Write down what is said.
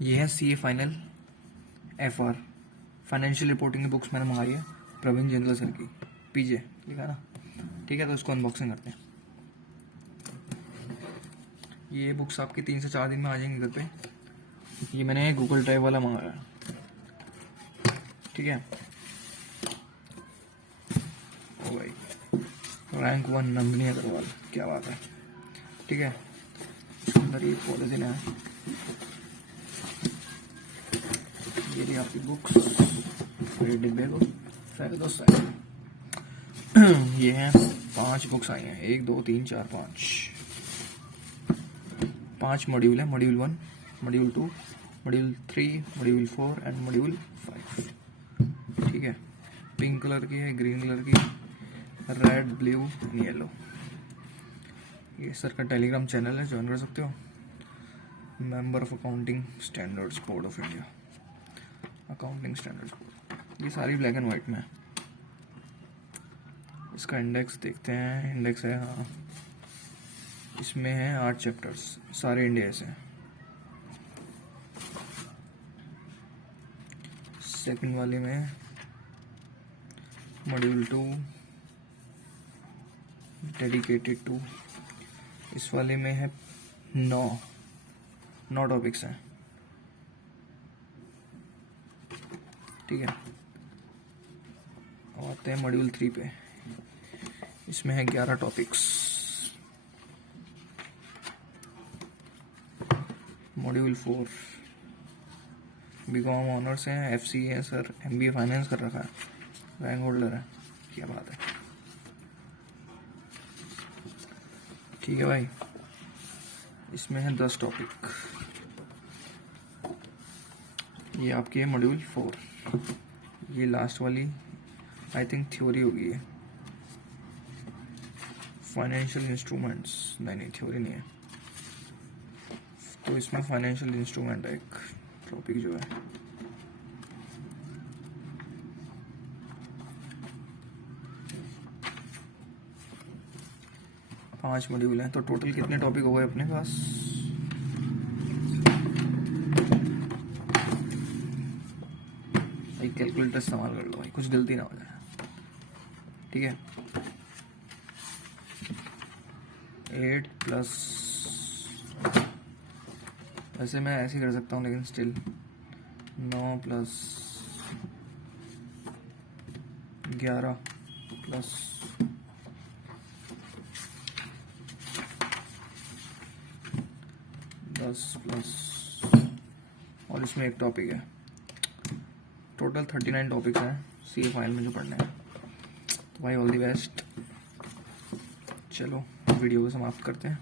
ये है CA final FR financial reporting की बुक्स मैंने मंगाई है प्रवीण जिंदल सर की, पीजे लिखा ना। ठीक है, तो उसको अनबॉक्सिंग करते हैं। ये बुक्स आपकी 3 से 4 दिन में आ जाएंगी घर पे। ये मैंने गूगल ड्राइव वाला मंगाया, ठीक है। ओ भाई, रैंक 1 नंदनी अग्रवाल, क्या बात है। ठीक है, इसके अंदर ये पॉलिथीन है, ये रही आपकी बुक्स, ये डिब्बे को फेंक दो साइड। ये हैं 5 बुक्स आई हैं, 1 2 3 4 5 मॉड्यूल है। Module 1, module 2, module 3, module 4 and module 5। ठीक है, पिंक कलर की है, ग्रीन कलर की, रेड, ब्लू एंड येलो। ये सर का टेलीग्राम चैनल है, ज्वाइन कर सकते हो। Member of accounting standards board of India, accounting standards board. ये सारी ब्लैक एंड वाइट में है। इसका इंडेक्स देखते हैं, इंडेक्स है, हाँ इसमें है 8 चैप्टर्स, सारे इंडिया से। सेकंड वाले में मॉड्यूल 2 डेडिकेटेड टू, इस वाले में है 9 टॉपिक्स हैं। ठीक है, अब आते हैं मॉड्यूल 3 पे, इसमें है 11 टॉपिक्स। मॉड्यूल 4 बीकॉम ऑनर्स हैं, FC है सर, MBA फाइनेंस कर रखा है, रैंक होल्डर है, क्या बात है। ठीक है भाई, इसमें है 10 टॉपिक। ये आपकी है मॉड्यूल 4, ये लास्ट वाली आई थिंक थ्योरी होगी ये, फाइनेंशियल इंस्ट्रूमेंट्स, नहीं थ्योरी नहीं है। तो इसमें फाइनेंशियल इंस्ट्रूमेंट है एक टॉपिक जो है। पांच मॉड्यूल हैं, तो टोटल कितने टॉपिक हो गए अपने पास? भाई कैलकुलेटर इस्तेमाल कर लो भाई, कुछ गलती ना हो जाए। ठीक है, 8 प्लस, वैसे मैं ऐसे ही कर सकता हूँ लेकिन स्टिल 9 प्लस 11 प्लस 10 प्लस, और इसमें एक टॉपिक है। टोटल 39 टॉपिक्स हैं CA फाइल में जो पढ़ने हैं। तो भाई ऑल दी बेस्ट। चलो वीडियो को समाप्त करते हैं।